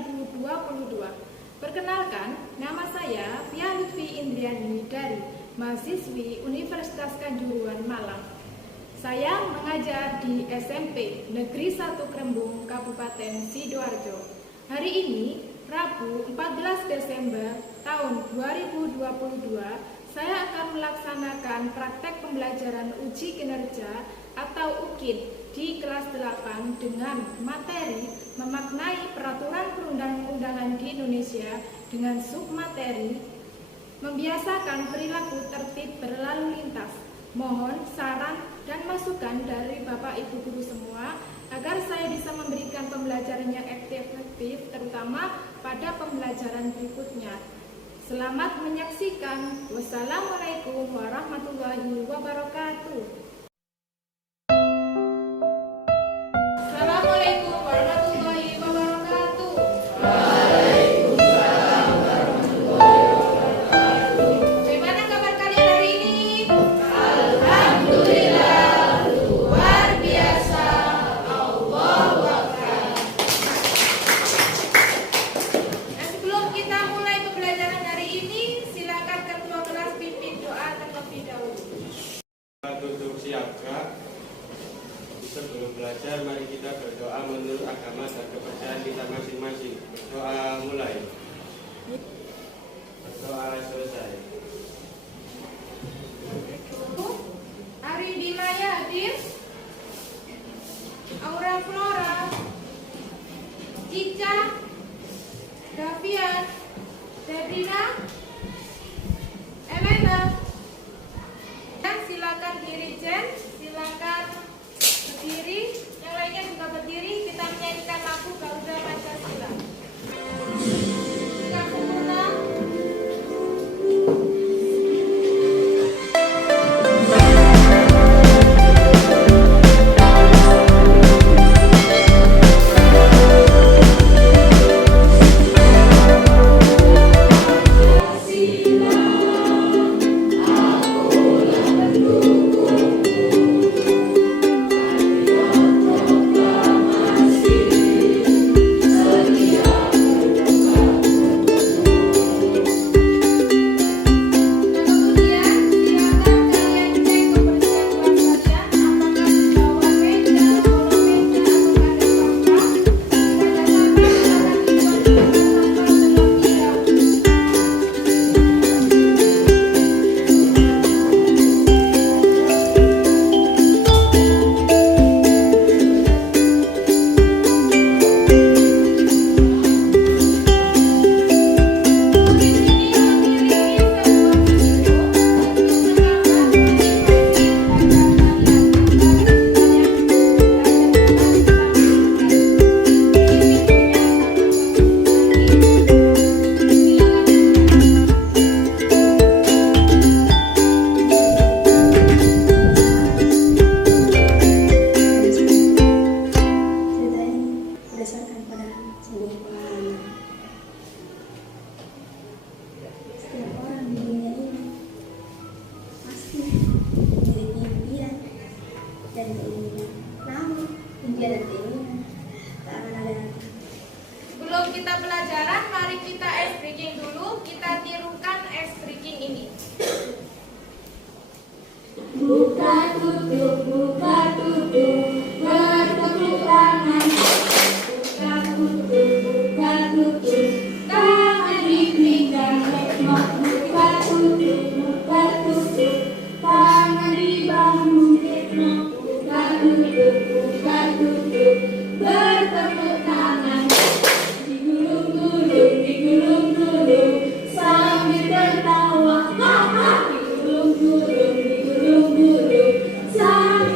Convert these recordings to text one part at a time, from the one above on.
2022. Perkenalkan, nama saya Fia Lutfi Indriani dari mahasiswi Universitas Kanjuruhan Malang. Saya mengajar di SMP Negeri 1 Krembung, Kabupaten Sidoarjo. Hari ini, Rabu 14 Desember tahun 2022, saya akan melaksanakan praktek pembelajaran uji kinerja atau UKIN di kelas 8 dengan materi memaknai peraturan perundang-undangan di Indonesia dengan submateri membiasakan perilaku tertib berlalu lintas. Mohon saran dan masukan dari Bapak Ibu Guru semua agar saya bisa memberikan pembelajaran yang efektif terutama pada pembelajaran berikutnya. Selamat menyaksikan. Wassalamualaikum warahmatullahi wabarakatuh. Assalamualaikum warahmatullahi wabarakatuh. Waalaikumsalam warahmatullahi wabarakatuh. Bagaimana kabar kalian hari ini? Alhamdulillah, luar biasa. Allahu Akbar. Nah, sebelum kita mulai pembelajaran hari ini, silakan ketua kelas pimpin doa terlebih dahulu. Duduk siaga. Sebelum belajar, mari kita berdoa menurut agama dan kepercayaan kita masing-masing. Berdoa mulai. Berdoa selesai. Ari Dimaya hadir. Aura Flora, Cica, Davian, Debrina, Elena. Dan silakan dirijen, silakan berdiri. Yang lainnya juga berdiri. Kita menyanyikan lagu Garuda Pancasila. Sikap sempurna. Berdasarkan pada sebuah pengalaman, setiap orang di dunia ini pasti memiliki impian dan keinginan. Namun, impian dan keinginan tak akan ada nanti. Sebelum kita pelajaran, mari kita ice breaking dulu. Kita tirukan ice breaking ini. Buka tutup, bertepuk tangan. Buka tutup, tangan diberikan hikmah. Buka tutup, tangan di bahu hikmah. Buka tutup, bertepuk tangan. Digulung-gulung, sambil tertawa. Digulung-gulung, sambil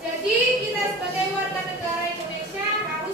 Jadi kita sebagai warga negara Indonesia harus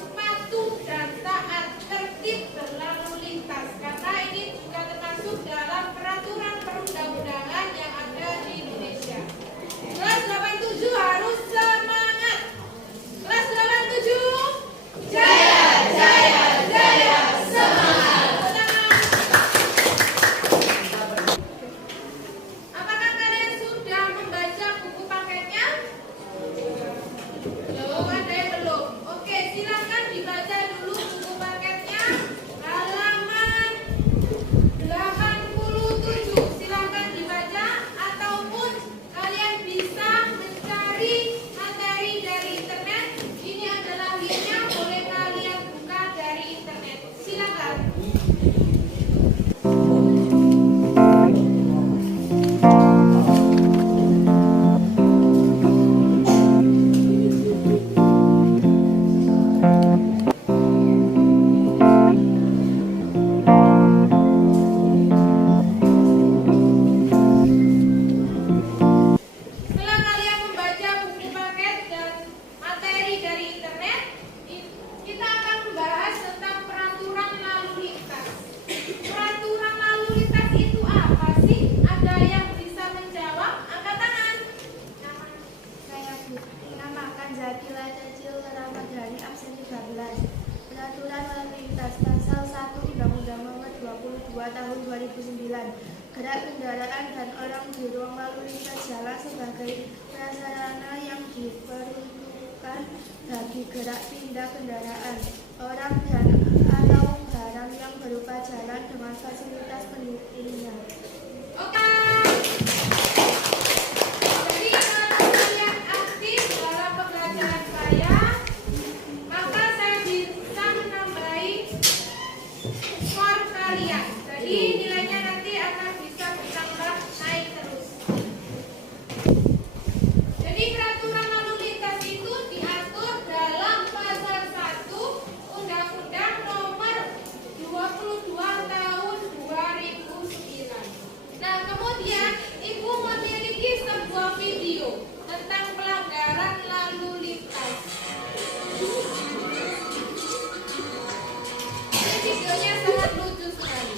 Peraturan Lalu Lintas Pasal 1 Undang-Undang Nomor 22 Tahun 2009. Gerak kendaraan dan orang di ruang lalu lintas jalan sebagai prasarana yang diperuntukkan bagi gerak pindah kendaraan, orang dan atau barang yang berupa jalan dengan fasilitas pendukungnya. Oke. Jadi kalau kalian aktif dalam pembelajaran saya, maka saya bisa menambahi skor kalian. Jadi nilainya nanti akan bisa bertambah naik terus. Jadi peraturan lalu lintas itu diatur dalam pasal 1 Undang-Undang Nomor 22 Tahun 2009. Nah, kemudian Ibu memiliki sebuah video tentang pelanggaran lalu lintas. Ini videonya sangat lucu sekali.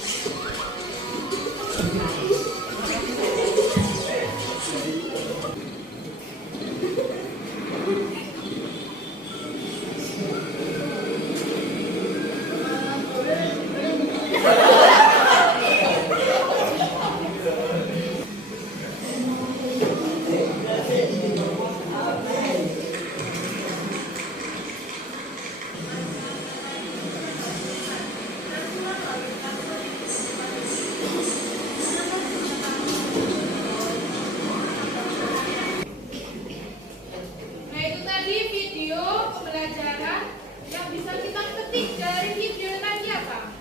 Nah, itu tadi video pembelajaran yang bisa kita petik dari video tadi apa?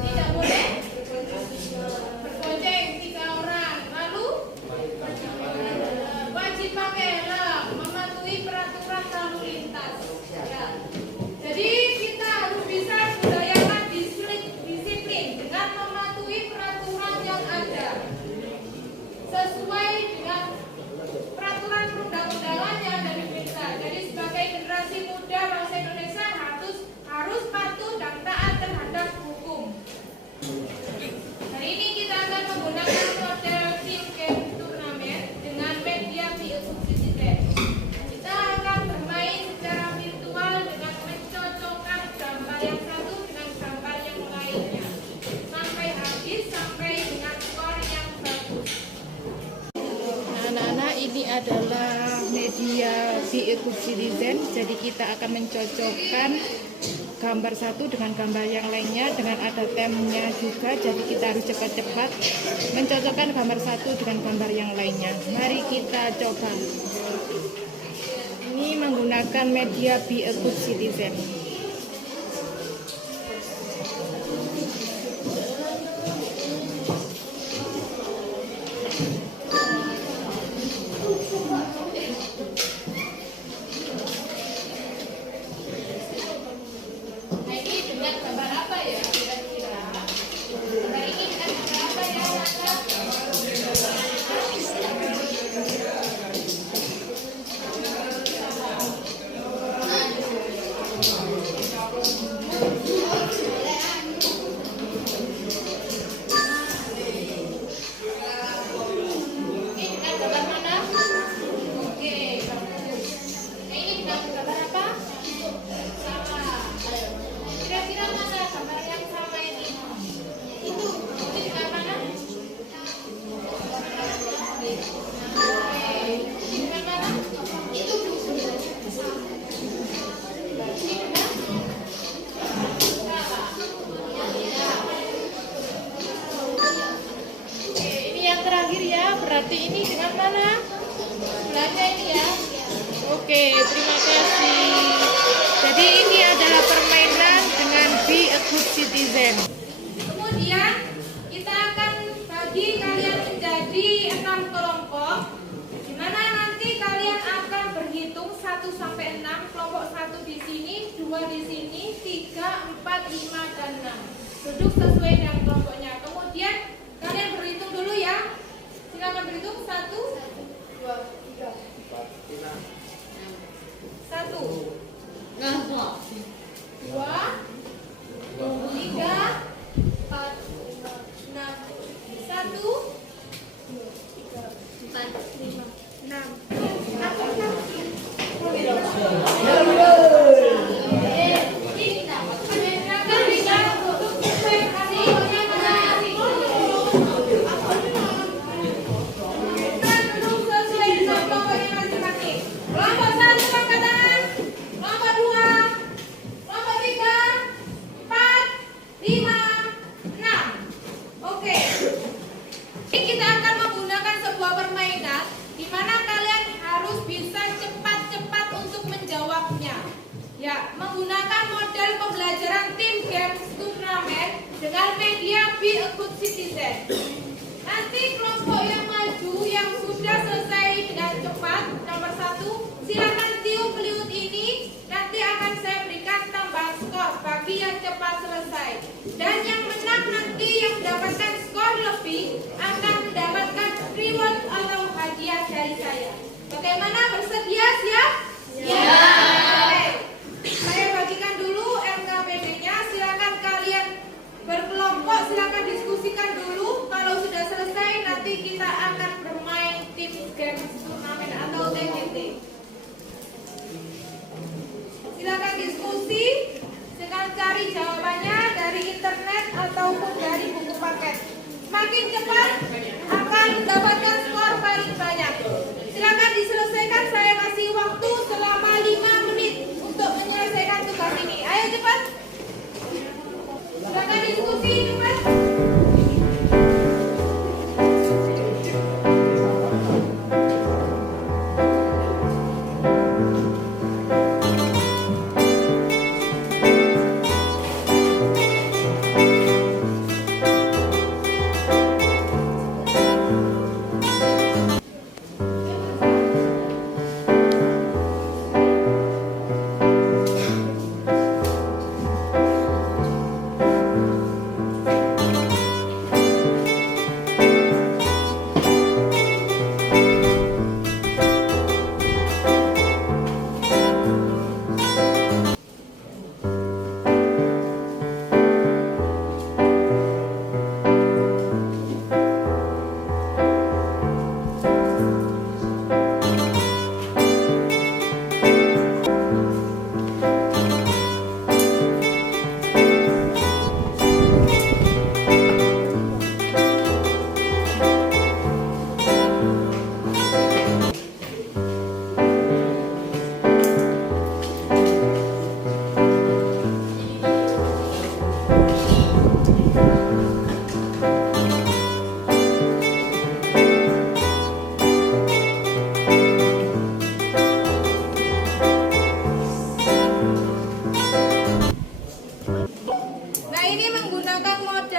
Tidak boleh berbonceng 3 orang. Lalu wajib pakai helm, mematuhi peraturan lalu lintas. Ya. Jadi kita harus bisa budayakan disiplin dengan mematuhi peraturan yang ada sesuai dengan peraturan perundang-undangan yang ada di kita. Jadi sebagai generasi muda bangsa Indonesia harus patuh dan taat terhadap hukum. Hari ini kita akan menggunakan model team game turnamen dengan media Visual. Kita akan bermain secara virtual dengan mencocokkan gambar yang satu dengan gambar yang lainnya sampai habis, sampai dengan skor yang bagus. Anak-anak, ini adalah media Be-a-Good Citizen. Jadi kita akan mencocokkan gambar satu dengan gambar yang lainnya dengan ada temnya juga. Jadi kita harus cepat-cepat mencocokkan gambar satu dengan gambar yang lainnya. Mari kita coba. Ini menggunakan media Be-a-Good Citizen. Nah, ini dengan gambar apa ya kira-kira? Gambar ini dengan gambar apa ya? Ini dengan gambar mana? Oke, bagus. Nah, ini dengan gambar apa? Sama. Kira-kira mana gambar yang sama ini? Itu dengan mana? Oke. Ini dengan mana? Itu. Ini dengan salah. Oke, ini yang terakhir ya. Berarti ini dengan mana? Belanja ini ya. Oke, terima kasih. Jadi ini adalah permainan dengan Be-a-Good Citizen. Kemudian kita akan bagi kalian menjadi 6 kelompok, di mana nanti kalian akan berhitung 1 sampai 6. Kelompok 1 di sini, 2 di sini, 3, 4, 5, dan 6. Duduk sesuai dengan kelompoknya. Kemudian kalian berhitung dulu ya. Silakan berhitung 1, 2, 3, 1, 2, 3, 4, 6, 1, 2, 3, 4, 5, 6. Kelompok 1 angkat tangan. Kelompok 2, kelompok 3, 4, 5, 6. Oke. Ini kita akan menggunakan sebuah permainan di mana kalian harus bisa cepat-cepat untuk menjawabnya. Ya, menggunakan model pembelajaran tim games turnamen dengan media Be a Good Citizen. Nanti kelompok yang maju yang sudah selesai dengan cepat, nomor 1, silakan tiup peliut ini. Nanti akan saya berikan tambahan skor bagi yang cepat selesai. Dan yang menang nanti yang mendapatkan skor lebih akan mendapatkan reward atau hadiah dari saya. Bagaimana, bersedia siap? Ya. Saya bagikan dulu LKPD-nya. Silakan kalian berkelompok, silakan diskusikan dulu. Kalau sudah selesai nanti kita akan bermain tim games turnamen atau TGT. Silakan diskusi, silakan cari jawabannya dari internet ataupun dari buku paket. Semakin cepat akan mendapatkan skor paling banyak. Silakan diselesaikan, saya kasih waktu selama 5 menit untuk menyelesaikan tugas ini. Ayo cepat. Silakan diskusi cepat.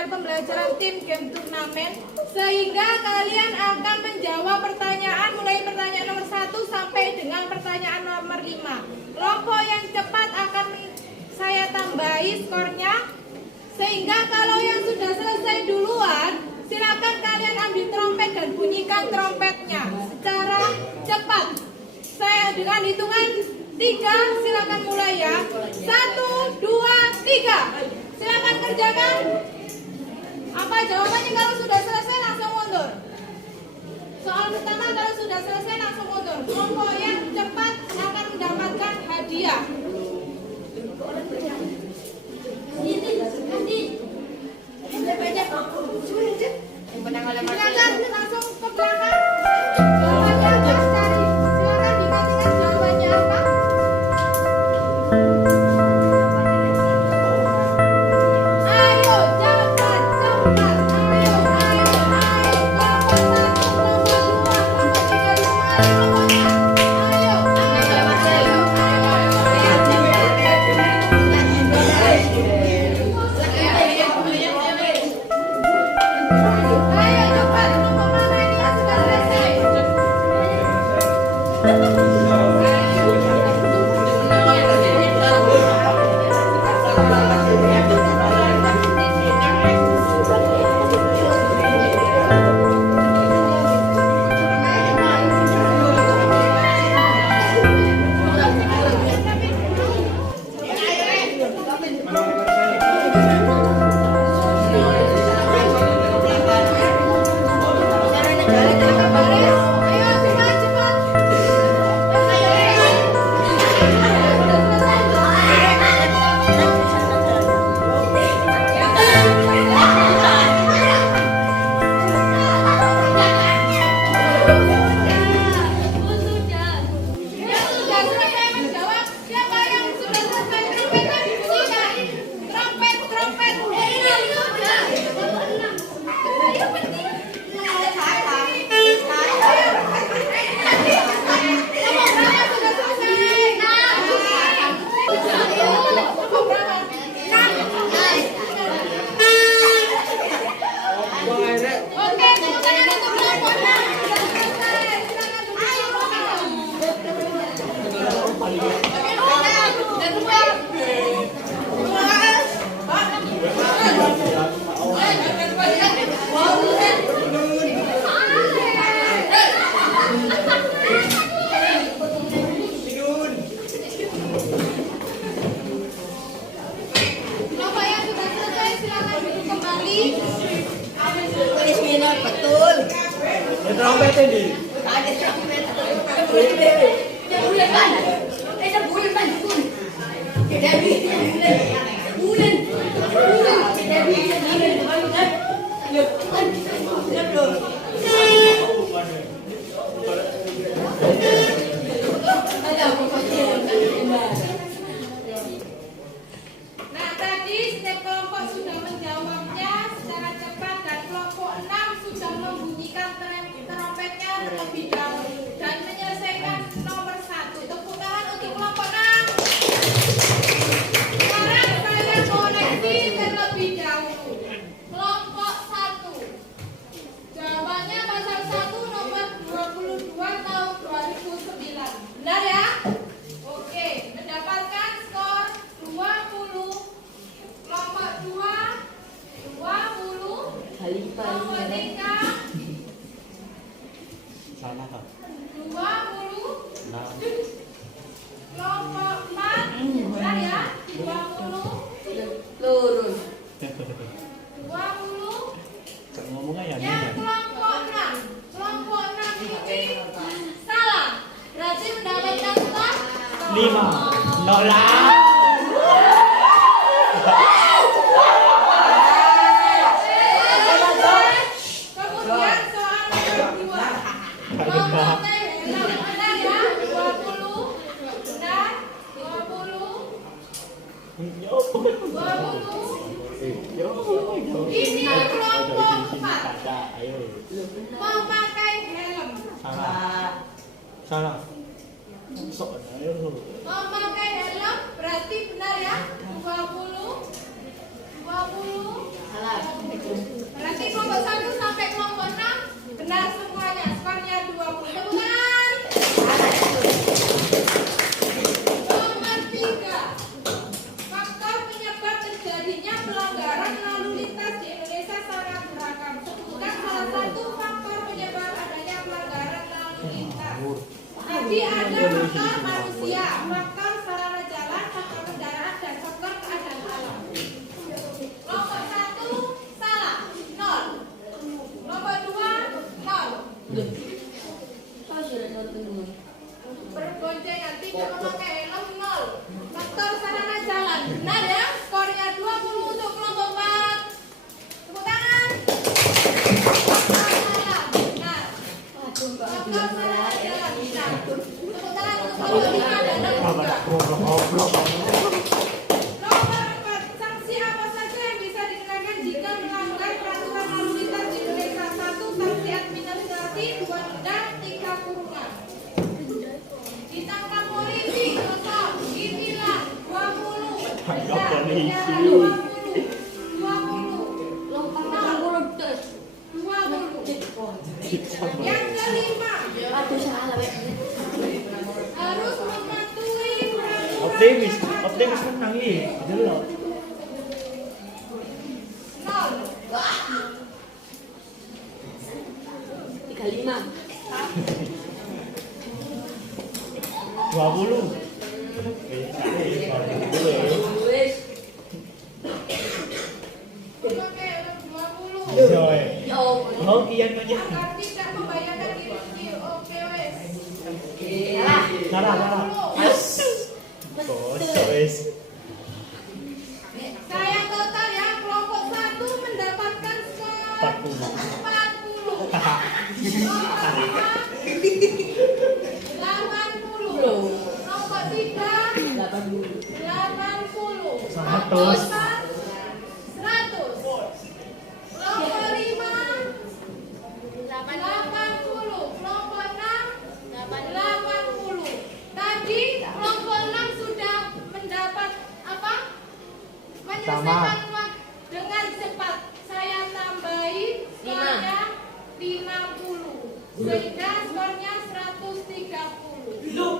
Pembelajaran tim game turnamen sehingga kalian akan menjawab pertanyaan mulai pertanyaan nomor 1 sampai dengan pertanyaan nomor 5. Kelompok yang cepat akan saya tambahi skornya sehingga kalau yang sudah selesai duluan silakan kalian ambil trompet dan bunyikan trompetnya secara cepat. Saya dengan hitungan 3 silakan mulai ya. 1, 2, 3. Silakan kerjakan. Apa jawabannya kalau sudah selesai langsung mundur? Soal pertama kalau sudah selesai langsung mundur. Kelompok yang cepat akan mendapatkan hadiah. Silakan langsung ke belakang. Jawabannya apa? Silakan dikasihkan jawabannya apa? Ayo cepat, cepat. Ayo, ayo, ayo. Kelompok 1, kelompok 2, kelompok 3 dimulai kelompoknya. Ayo, ayo. Nah, tadi setiap kelompok sudah menjawabnya secara cepat dan kelompok 6 sudah membunyikan trompetnya terlebih dahulu dan menyelesaikan nomor 1. Tepuk tangan untuk kelompok 6. Sekarang saya koreksi terlebih dahulu. Kelompok 1. Jawabannya pasal 1 nomor 22 tahun 2009. Benar ya? Oke, mendapatkan skor 20. Kelompok 2 20. Kelompok 3 Salah kak. 20. Nah, Kelompok 4 benar ya? 20. Lurus. 20. ngomongnya yang Yang ini. kelompok 6. Kelompok 6 ini salah. Berarti mendapatkan skor 5. Nolak. Kemudian soal nomor 2. Kelompok T benar ya? 20. Benar? 20. 20. Ini kelompok 4. Ayo. Memakai helm. Salah. Salah. Sok ayo. Memakai helm berarti benar ya? 20. 20. Berarti kelompok 1 sampai kelompok 6 benar semuanya. Skornya 20. Tepuk tangan. Nomor 3. Faktor penyebab terjadinya pelanggaran lalu lintas di Indonesia sangat beragam. Sebutkan salah satu faktor penyebab adanya pelanggaran lalu lintas. Tadi ada faktor manusia, faktor sarana jalan, faktor kendaraan, dan faktor keadaan alam. Kelompok 1 salah, 0. Kelompok 2 0. Berboncengan tidak memakai helm 0. Faktor sarana jalan benar ya? Skornya 20 untuk kelompok 4. Tepuk tangan. Salah, benar. Faktor sarana jalan benar. Tepuk tangan untuk kelompok 5 dan 6 juga. Nomor 4. Sanksi apa saja yang bisa dikenakan jika melanggar peraturan lalu lintas di Indonesia? 1. Sanksi administrasi, 2. Denda, 3. Kurungan. Ditangkap polisi, contoh, ditilang 20. Tangkap Denda, polisi. 20. Yang kelima, harus mematuhi peraturan Optimis, yang ada. optimis menang nih. Jelok. 0. 20. Memakai helm 20. Joy. Oh, kian aja. Agar tidak membahayakan diri sendiri. Oke, wes. Salah, salah. 20. Kosong wes. Saya total ya, kelompok 1 mendapatkan skor 40. 40. Kelompok 2 80. Kelompok 3 80. 100. 100. Kelompok 5 80. Kelompok 6 80. Tadi kelompok 6 sudah mendapat apa? Menyelesaikan waktu dengan cepat. Saya tambahi skornya 50. Sehingga skornya 130.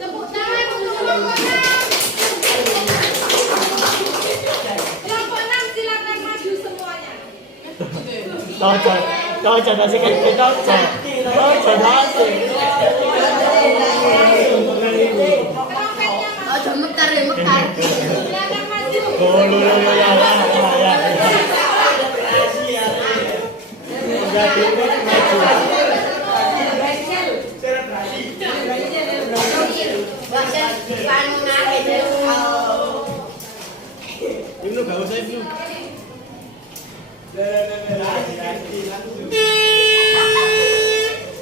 Tepuk tangan untuk kelompok 6. Kelompok 6 silakan maju semuanya. Cocok nasi kan cocok. Cocok nasi. Trompetnya maju. Silakan maju. Oh, ya. Jadi maju.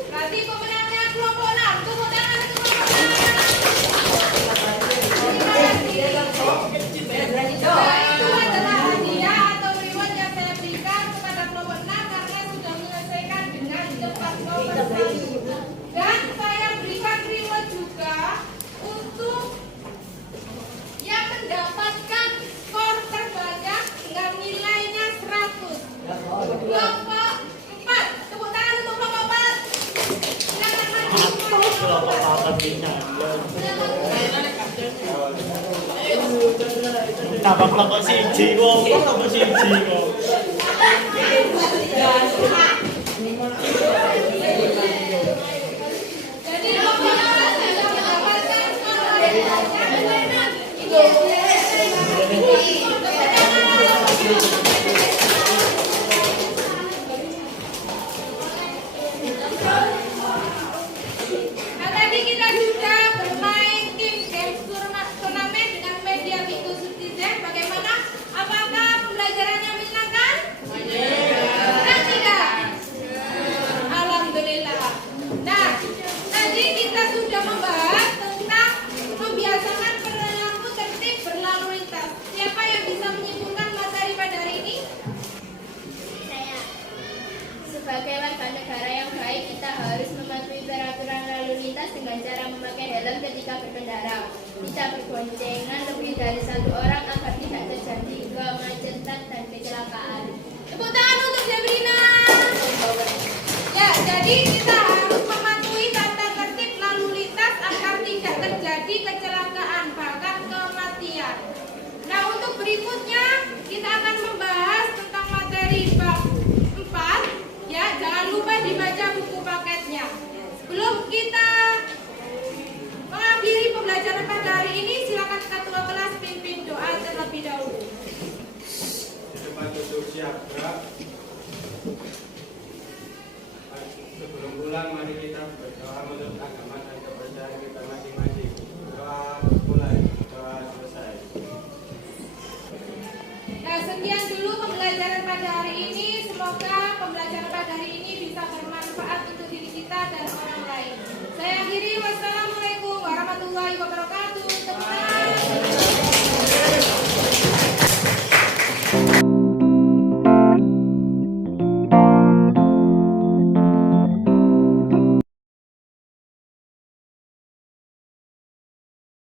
Berarti pemenangnya kelompok 6. Tepuk tangan untuk kelompok 6. Itu adalah hadiah atau reward yang saya berikan kepada kelompok 6 karena sudah menyelesaikan dengan cepat kompetisi. Dan saya berikan reward juga untuk yang mendapatkan skor terbanyak dengan nilainya 100. Kelompok 4. Tepuk tangan untuk kelompok 4. Silakan maju. Kelompok papan bintang. Tambah kelompok siji wong, kelompok siji wong. Jadi kelompok 4 sudah mendapatkan skor terbanyak. Nah, tadi kita sudah bermain tim games turnamen dengan media Minggu Citizen. Bagaimana? Apakah pembelajarannya menyenangkan? Senang tidak? Alhamdulillah. Nah, tadi kita sudah membahas tentang membiasakan perilaku tertib berlalu lintas. Siapa yang bisa menyimpulkan materi pada hari ini? Saya sebagai warga negara yang baik, kita harus mematuhi peraturan lalu lintas dengan cara memakai helm ketika berkendara. Kita berboncengan lebih dari satu orang agar tidak terjadi kemacetan dan kecelakaan. Tepuk tangan untuk Sabrina. Ya, jadi kita